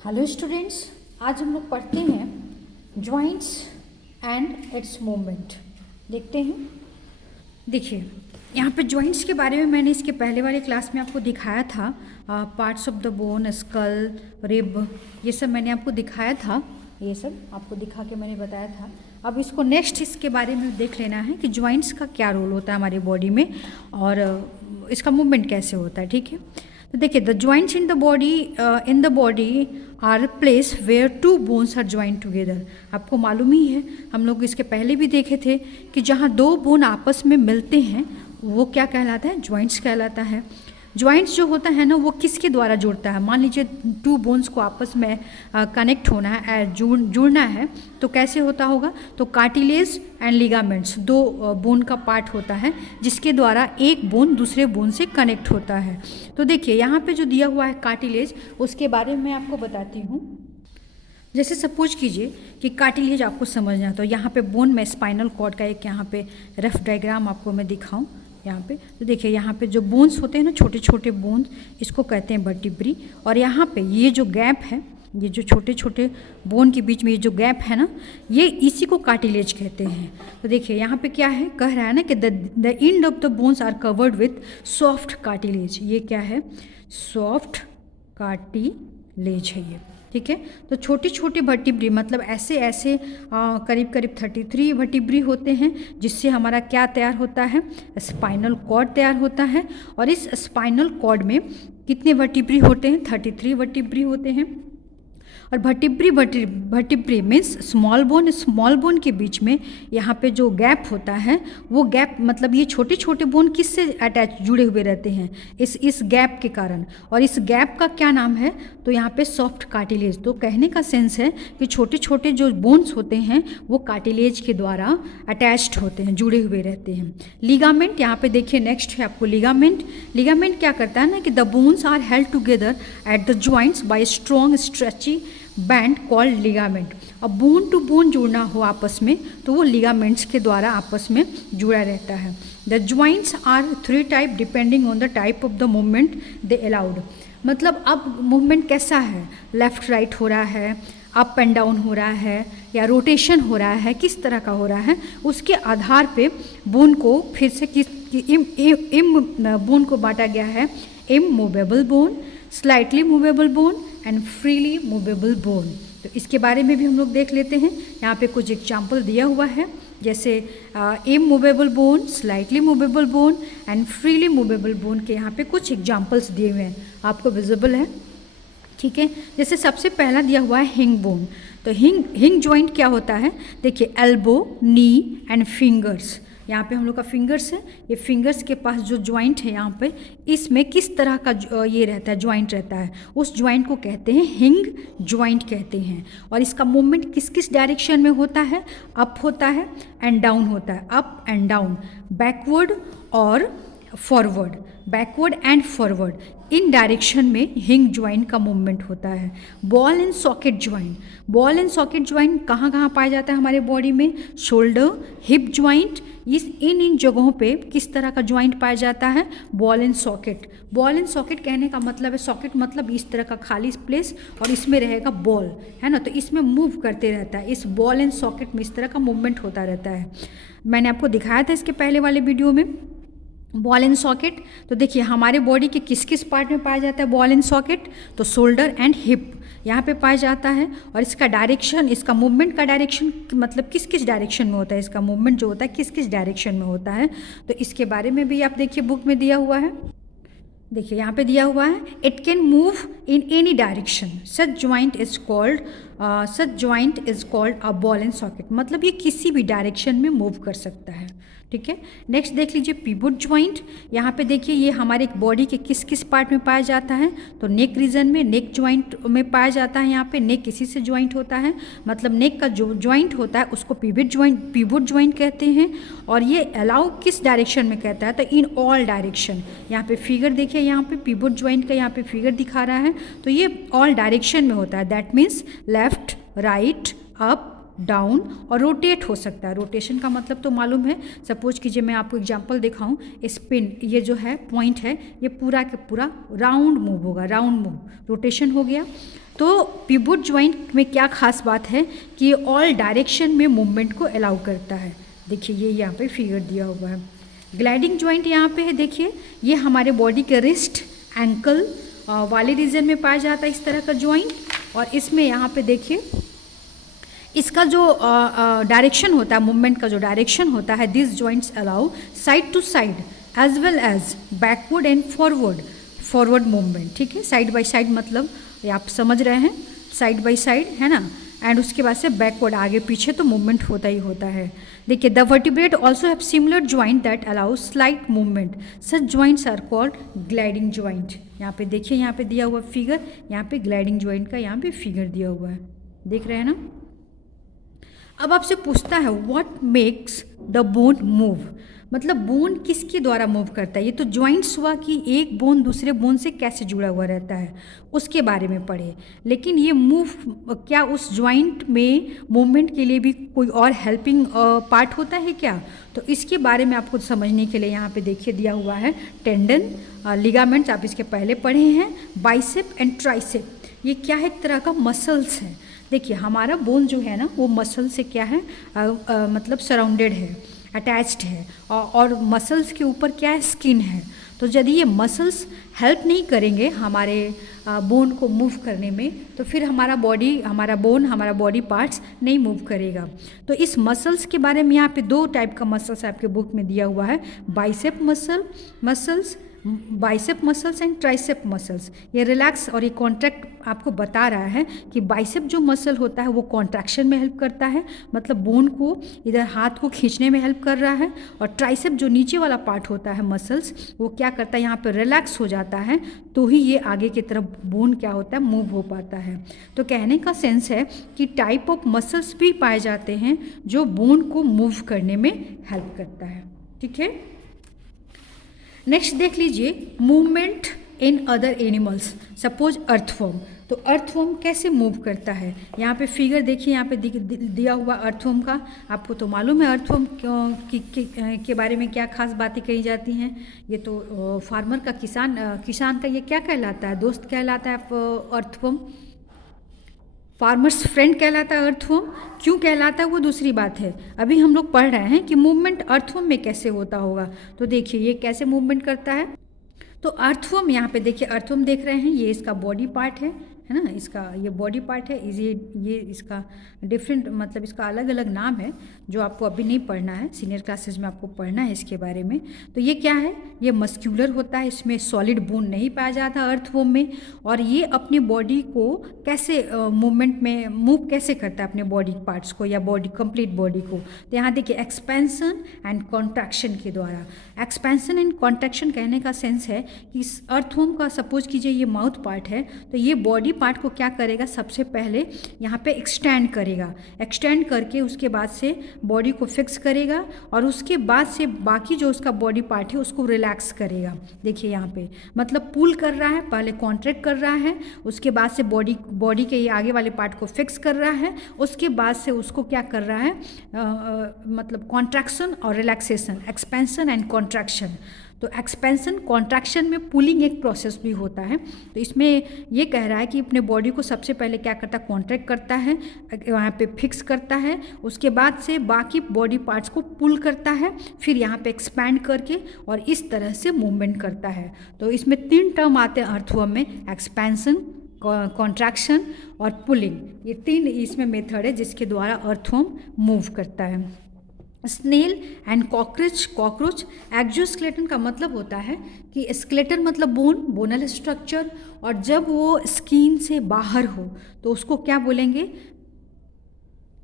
Hello students, आज हम लोग पढ़ते हैं जॉइंट्स एंड इट्स मूवमेंट। देखते हैं। देखिए, यहाँ पे जॉइंट्स के बारे में मैंने इसके पहले वाले क्लास में आपको दिखाया था। Parts of the bone, skull, rib, ये सब मैंने आपको दिखाया था। ये सब आपको दिखा के मैंने बताया था। अब इसको नेक्स्ट इसके बारे में देख लेना है कि जॉइंट्स का क्या रोल होता है हमारी बॉडी में और इसका मूवमेंट कैसे होता है। ठीक है, तो देखिए, the joints in the body are place where two bones are joint together. आपको मालूम ही है, हम लोग इसके पहले भी देखे थे कि जहाँ दो बोन आपस में मिलते हैं वो क्या कहलाता है, जॉइंट्स कहलाता है। जॉइंट्स जो होता है ना, वो किसके द्वारा जुड़ता है। मान लीजिए टू बोन्स को आपस में कनेक्ट होना है, जुड़ना है, तो कैसे होता होगा, तो कार्टिलेज एंड लिगामेंट्स, दो बोन का पार्ट होता है जिसके द्वारा एक बोन दूसरे बोन से कनेक्ट होता है। तो देखिए, यहाँ पे जो दिया हुआ है कार्टिलेज, उसके बारे में मैं आपको बताती हूँ। जैसे सपोज कीजिए कि कार्टिलेज आपको समझना है, तो यहाँ पे बोन में स्पाइनल कॉर्ड का एक यहाँ पे रफ डायग्राम आपको मैं दिखाऊं यहाँ पे। तो देखिए, यहाँ पे जो बोन्स होते हैं ना, छोटे छोटे बोन्स, इसको कहते हैं वर्टिब्री। और यहाँ पे ये जो गैप है, ये जो छोटे छोटे बोन के बीच में ये जो गैप है ना, ये इसी को कार्टिलेज कहते हैं। तो देखिए, यहाँ पे क्या है, कह रहा है ना कि the end of the bones are covered with soft cartilage. ये क्या है, सॉफ्ट कार्टिलेज है ये। ठीक है, तो छोटी छोटी वर्टिब्री, मतलब ऐसे ऐसे करीब करीब 33 वर्टिब्री होते हैं, जिससे हमारा क्या तैयार होता है, स्पाइनल कॉर्ड तैयार होता है। और इस स्पाइनल कॉर्ड में कितने वर्टिब्री होते हैं, 33 वर्टिब्री होते हैं। और वर्टिब्री मीन्स स्मॉल बोन के बीच में यहाँ पे जो गैप होता है, वो गैप मतलब ये छोटे छोटे बोन किससे अटैच जुड़े हुए रहते हैं, इस गैप के कारण। और इस गैप का क्या नाम है, तो यहाँ पे सॉफ्ट कार्टिलेज। तो कहने का सेंस है कि छोटे छोटे जो बोन्स होते हैं वो कार्टिलेज के द्वारा अटैच्ड होते हैं, जुड़े हुए रहते हैं। लिगामेंट, यहाँ पे देखिए नेक्स्ट है आपको लिगामेंट। लिगामेंट क्या करता है ना कि the bones are held together at the joints by strong stretchy band called ligament. अब बोन टू बोन जुड़ना हो आपस में, तो वो लिगामेंट्स के द्वारा आपस में जुड़ा रहता है। The joints are 3 type depending on the type of the movement they allowed. मतलब अब मूवमेंट कैसा है, लेफ्ट राइट हो रहा है, अप एंड डाउन हो रहा है, या रोटेशन हो रहा है, किस तरह का हो रहा है, उसके आधार पे बोन को फिर से बोन को बांटा गया है, immovable bone, slightly movable bone and freely movable bone. तो इसके बारे में भी हम लोग देख लेते हैं। यहाँ पे कुछ एग्जाम्पल दिया हुआ है, जैसे immovable bone, slightly movable bone and freely movable bone के यहाँ पे कुछ एग्जाम्पल्स दिए हुए हैं, आपको विजिबल है। ठीक है, जैसे सबसे पहला दिया हुआ है हिंग बोन। तो हिंग जॉइंट क्या होता है, देखिए एल्बो, नी एंड फिंगर्स। यहाँ पे हम लोग का फिंगर्स है, ये फिंगर्स के पास जो जॉइंट है यहाँ पे, इसमें किस तरह का ये रहता है, जॉइंट रहता है, उस जॉइंट को कहते हैं हिंग जॉइंट कहते हैं। और इसका मूवमेंट किस किस डायरेक्शन में होता है, अप होता है एंड डाउन होता है, अप एंड डाउन, बैकवर्ड और forward, backward and forward, in direction में हिंग ज्वाइंट का मूवमेंट होता है। Ball and socket joint, ball and socket joint कहाँ कहाँ पाया जाता है हमारे बॉडी में, शोल्डर, हिप ज्वाइंट, इन जगहों पे किस तरह का ज्वाइंट पाया जाता है, ball and socket. Ball and socket कहने का मतलब है, सॉकेट मतलब इस तरह का खाली प्लेस और इसमें रहेगा बॉल, है ना, तो इसमें मूव करते रहता है, इस बॉल एंड सॉकेट में इस तरह का मूवमेंट होता रहता है। मैंने आपको दिखाया था इसके पहले वाले वीडियो में बॉल एंड सॉकेट। तो देखिए, हमारे बॉडी के किस किस पार्ट में पाया जाता है बॉल एंड सॉकेट, तो शोल्डर एंड हिप यहाँ पे पाया जाता है। और इसका डायरेक्शन, इसका मूवमेंट का डायरेक्शन मतलब किस किस डायरेक्शन में होता है, इसका मूवमेंट जो होता है किस किस डायरेक्शन में होता है, तो इसके बारे में भी आप देखिए बुक में दिया हुआ है। देखिए, यहाँ पे दिया हुआ है, it can move in any direction, such joint is called a ball and socket. मतलब ये किसी भी डायरेक्शन में मूव कर सकता है। ठीक है, नेक्स्ट देख लीजिए पिवोट ज्वाइंट। यहाँ पे देखिए, ये हमारे बॉडी के किस किस पार्ट में पाया जाता है, तो नेक रीजन में, नेक ज्वाइंट में पाया जाता है। यहाँ पे नेक इसी से ज्वाइंट होता है, मतलब नेक का जो ज्वाइंट होता है उसको पिवोट ज्वाइंट कहते हैं। और ये अलाउ किस डायरेक्शन में कहता है, तो इन ऑल डायरेक्शन। यहाँ पे फिगर देखिए, यहाँ पे पिवोट ज्वाइंट का यहाँ पे फिगर दिखा रहा है, तो ये ऑल डायरेक्शन में होता है। That means left, right, up, down और रोटेट हो सकता है। रोटेशन का मतलब तो मालूम है, सपोज कीजिए मैं आपको एग्जांपल दिखाऊं, स्पिन, ये जो है पॉइंट है, ये पूरा के पूरा राउंड मूव होगा, राउंड मूव, रोटेशन हो गया। तो पिवोट ज्वाइंट में क्या खास बात है कि ये ऑल डायरेक्शन में मूवमेंट को अलाउ करता है। देखिए ये यहाँ पे फिगर दिया हुआ है। ग्लाइडिंग ज्वाइंट यहाँ पे है, देखिए ये हमारे बॉडी के रिस्ट एंकल वाले रीजन में पाया जाता है इस तरह का ज्वाइंट। और इसमें यहाँ पे देखिए इसका जो डायरेक्शन होता है, मूवमेंट का जो डायरेक्शन होता है, this joints allow side to side as well as backward and forward movement. ठीक है, साइड बाय साइड मतलब ये आप समझ रहे हैं, साइड बाय साइड है ना, एंड उसके बाद से बैकवर्ड आगे पीछे तो मूवमेंट होता ही होता है। देखिए the vertebrate also have similar joint that allow slight movement, such joints are called gliding joint. यहाँ पे देखिए, यहाँ पे दिया हुआ फिगर, यहाँ पे ग्लाइडिंग ज्वाइंट का यहाँ पे फिगर दिया हुआ है, देख रहे हैं ना। अब आपसे पूछता है what makes the bone move, मतलब बोन किसके द्वारा मूव करता है। ये तो ज्वाइंट्स हुआ कि एक बोन दूसरे बोन से कैसे जुड़ा हुआ रहता है उसके बारे में पढ़े, लेकिन ये मूव क्या उस ज्वाइंट में मूवमेंट के लिए भी कोई और हेल्पिंग पार्ट होता है क्या, तो इसके बारे में आपको समझने के लिए यहाँ पे देखिए दिया हुआ है टेंडन, लिगामेंट्स आप इसके पहले पढ़े हैं, बाइसेप एंड ट्राइसेप। ये क्या है, एक तरह का मसल्स है। देखिए हमारा बोन जो है ना वो मसल से क्या है मतलब सराउंडेड है, अटैच्ड है, और मसल्स के ऊपर क्या है, स्किन है। तो यदि ये मसल्स हेल्प नहीं करेंगे हमारे बोन को मूव करने में, तो फिर हमारा बॉडी पार्ट्स नहीं मूव करेगा। तो इस मसल्स के बारे में यहाँ पे 2 टाइप का मसल्स आपके बुक में दिया हुआ है, bicep muscles and tricep muscles. ये रिलैक्स और ये कॉन्ट्रैक्ट आपको बता रहा है कि बाइसेप जो मसल होता है वो कॉन्ट्रैक्शन में हेल्प करता है, मतलब बोन को इधर हाथ को खींचने में हेल्प कर रहा है, और ट्राइसेप जो नीचे वाला पार्ट होता है मसल्स, वो क्या करता है, यहाँ पर रिलैक्स हो जाता है, तो ही ये आगे की तरफ बोन क्या होता है, मूव हो पाता है। तो कहने का सेंस है कि टाइप ऑफ मसल्स भी पाए जाते हैं जो बोन को मूव करने में हेल्प करता है। ठीक है, नेक्स्ट देख लीजिए movement in other animals, suppose earthworm. तो अर्थवर्म कैसे मूव करता है, यहाँ पे फिगर देखिए, यहाँ पे दिया हुआ अर्थवर्म का। आपको तो मालूम है अर्थवर्म के बारे में क्या खास बातें कही जाती हैं। ये तो फार्मर का किसान का ये क्या कहलाता है, दोस्त कहलाता है अर्थवर्म, फार्मर्स फ्रेंड कहलाता है अर्थवर्म। क्यों कहलाता है वो दूसरी बात है, अभी हम लोग पढ़ रहे हैं कि मूवमेंट अर्थवर्म में कैसे होता होगा। तो देखिए ये कैसे मूवमेंट करता है। तो अर्थवर्म यहाँ पे देखिए, अर्थवर्म देख रहे हैं, ये इसका बॉडी पार्ट है ना, इसका ये बॉडी पार्ट है। ये इसका डिफरेंट मतलब इसका अलग अलग नाम है जो आपको अभी नहीं पढ़ना है, सीनियर क्लासेस में आपको पढ़ना है इसके बारे में। तो ये क्या है, ये मस्क्यूलर होता है, इसमें सॉलिड बोन नहीं पाया जाता अर्थवर्म में। और ये अपनी बॉडी को कैसे मूवमेंट में मूव कैसे करता है अपने बॉडी पार्ट्स को या बॉडी कंप्लीट बॉडी को। तो यहाँ देखिए एक्सपेंशन एंड कॉन्ट्रैक्शन के द्वारा। एक्सपेंशन एंड कॉन्ट्रैक्शन कहने का सेंस है कि इस अर्थवर्म का सपोज कीजिए ये माउथ पार्ट है, तो ये बॉडी पार्ट को क्या करेगा, सबसे पहले यहाँ पे एक्सटेंड करेगा, एक्सटेंड करके उसके बाद से बॉडी को फिक्स करेगा, और उसके बाद से बाकी जो उसका बॉडी पार्ट है उसको रिलैक्स करेगा। देखिए यहाँ पे मतलब पुल कर रहा है, पहले कॉन्ट्रैक्ट कर रहा है, उसके बाद से बॉडी के ये आगे वाले पार्ट को फिक्स कर रहा है, उसके बाद से उसको क्या कर रहा है मतलब कॉन्ट्रैक्शन और रिलैक्सेशन, एक्सपेंशन एंड कॉन्ट्रैक्शन। तो एक्सपेंशन कॉन्ट्रैक्शन में पुलिंग एक प्रोसेस भी होता है। तो इसमें ये कह रहा है कि अपने बॉडी को सबसे पहले क्या करता है, कॉन्ट्रैक्ट करता है, वहाँ पे फिक्स करता है, उसके बाद से बाकी बॉडी पार्ट्स को पुल करता है, फिर यहाँ पे एक्सपैंड करके और इस तरह से मूवमेंट करता है। तो इसमें 3 टर्म आते हैं अर्थवर्म में, एक्सपेंशन, कॉन्ट्रैक्शन और पुलिंग। ये 3 इसमें मेथड है जिसके द्वारा अर्थवर्म मूव करता है। Snail and cockroach. एक्जोस्केलेटन का मतलब होता है कि स्केलेटन मतलब बोनल स्ट्रक्चर, और जब वो स्किन से बाहर हो तो उसको क्या बोलेंगे,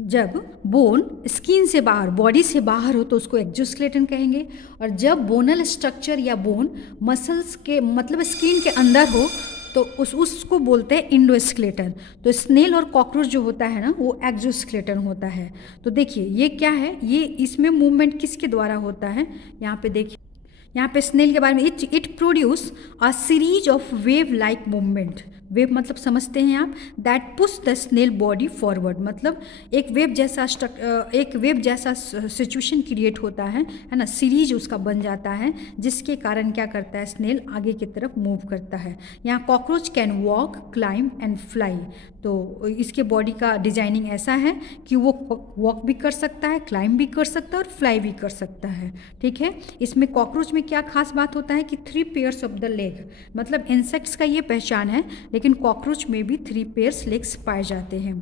जब बोन स्किन से बाहर, बॉडी से बाहर हो तो उसको एक्जोस्केलेटन कहेंगे, और जब बोनल स्ट्रक्चर या बोन मसल्स के मतलब स्किन के अंदर हो तो उसको बोलते हैं इंडोस्केलेटन। तो स्नेल और कॉकरोच जो होता है ना वो एक्जोस्केलेटन होता है। तो देखिए ये क्या है, ये इसमें मूवमेंट किसके द्वारा होता है, यहाँ पे देखिए, यहाँ पे स्नेल के बारे में, it produce a series of wave like movement. Wave मतलब समझते हैं आप, that push the snail body forward, मतलब एक वेव जैसा सिचुएशन क्रिएट होता है ना, सीरीज उसका बन जाता है, जिसके कारण क्या करता है, स्नेल आगे की तरफ मूव करता है। यहाँ cockroach can walk, climb and fly, तो इसके बॉडी का डिजाइनिंग ऐसा है कि वो वॉक भी कर सकता है, क्लाइंब भी कर सकता है और फ्लाई भी कर सकता है। ठीक है, इसमें कॉकरोच में क्या खास बात होता है कि 3 पेयर्स ऑफ द लेग, मतलब इंसेक्ट्स का ये पहचान है, लेकिन कॉकरोच में भी 3 पेयर्स लेग्स पाए जाते हैं।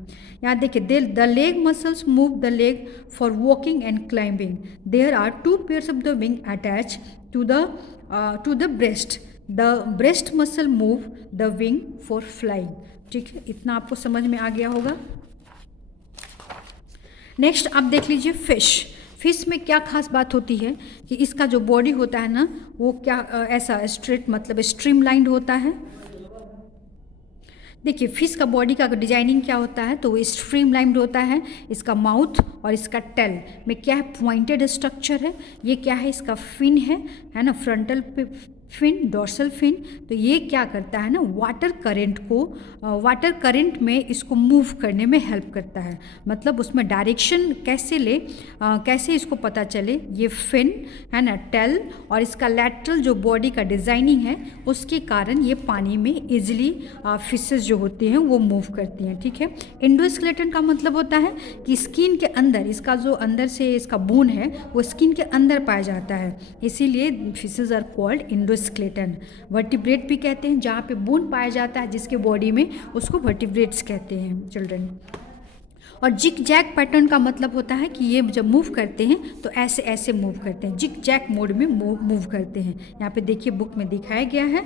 यहाँ देखिए, the leg muscles move the leg for walking and climbing, there are 2 pairs of the wing attach to the breast, the breast muscle move the wing for flying. ठीक है, इतना आपको समझ में आ गया होगा। नेक्स्ट आप देख लीजिए फिश में क्या खास बात होती है कि इसका जो बॉडी होता है ना, वो क्या ऐसा स्ट्रेट मतलब स्ट्रीमलाइंड होता है। देखिए, फिश का बॉडी का डिजाइनिंग क्या होता है, तो वो स्ट्रीमलाइन्ड होता है। इसका माउथ और इसका टेल में क्या है, पॉइंटेड स्ट्रक्चर है। ये क्या है, इसका फिन है ना, फ्रंटल फिन, डोर्सल फिन। तो ये क्या करता है ना, वाटर करंट में इसको मूव करने में हेल्प करता है, मतलब उसमें डायरेक्शन कैसे इसको पता चले, ये फिन है ना, टेल और इसका लैटरल जो बॉडी का डिज़ाइनिंग है, उसके कारण ये पानी में इजीली फिशेस जो होती हैं वो मूव करती हैं। ठीक है, एंडोस्केलेटन का मतलब होता है कि स्किन के अंदर, इसका जो अंदर से इसका बोन है वो स्किन के अंदर पाया जाता है, इसीलिए fishes are called endoskeleton. Vertebrate भी कहते हैं, जहाँ पे बोन पाया जाता है जिसके बॉडी में, उसको वर्टिब्रेट्स कहते हैं चिल्ड्रन। और जिग जैग पैटर्न का मतलब होता है कि ये जब मूव करते हैं तो ऐसे ऐसे मूव करते हैं, जिग जैग मोड में मूव करते हैं। यहाँ पे देखिए बुक में दिखाया गया है।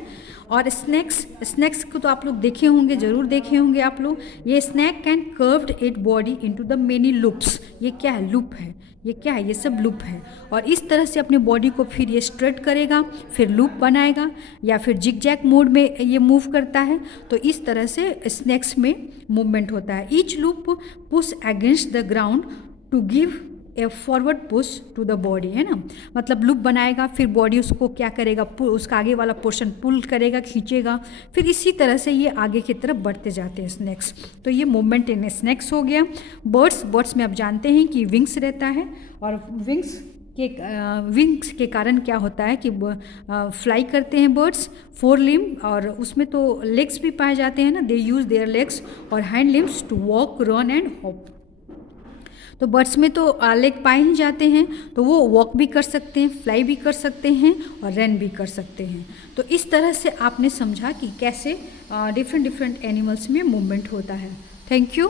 और स्नैक्स को तो आप लोग देखे होंगे, ज़रूर देखे होंगे आप लोग। ये snake can curved it body into the many loops. ये क्या है, लूप है, ये क्या है, ये सब लूप है। और इस तरह से अपने बॉडी को फिर ये स्ट्रेट करेगा, फिर लूप बनाएगा, या फिर जिग जैग मोड में ये मूव करता है। तो इस तरह से स्नैक्स में मूवमेंट होता है। Each loop push against the ground to give a forward push to the body, है ना, मतलब लूप बनाएगा, फिर बॉडी उसको क्या करेगा, उसका आगे वाला पोर्शन पुल करेगा, खींचेगा, फिर इसी तरह से ये आगे की तरफ बढ़ते जाते हैं स्नैक्स। तो ये मूवमेंट इन स्नैक्स हो गया। बर्ड्स में आप जानते हैं कि विंग्स रहता है, और विंग्स के कारण क्या होता है कि फ्लाई करते हैं बर्ड्स। 4 लिम्ब, और उसमें तो लेग्स भी पाए जाते हैं ना, दे यूज़ देयर लेग्स और hand limbs to walk, run and hop. तो बर्ड्स में तो लेग पाए ही जाते हैं, तो वो वॉक भी कर सकते हैं, फ्लाई भी कर सकते हैं और रन भी कर सकते हैं। तो इस तरह से आपने समझा कि कैसे डिफरेंट एनिमल्स में मूवमेंट होता है। Thank you.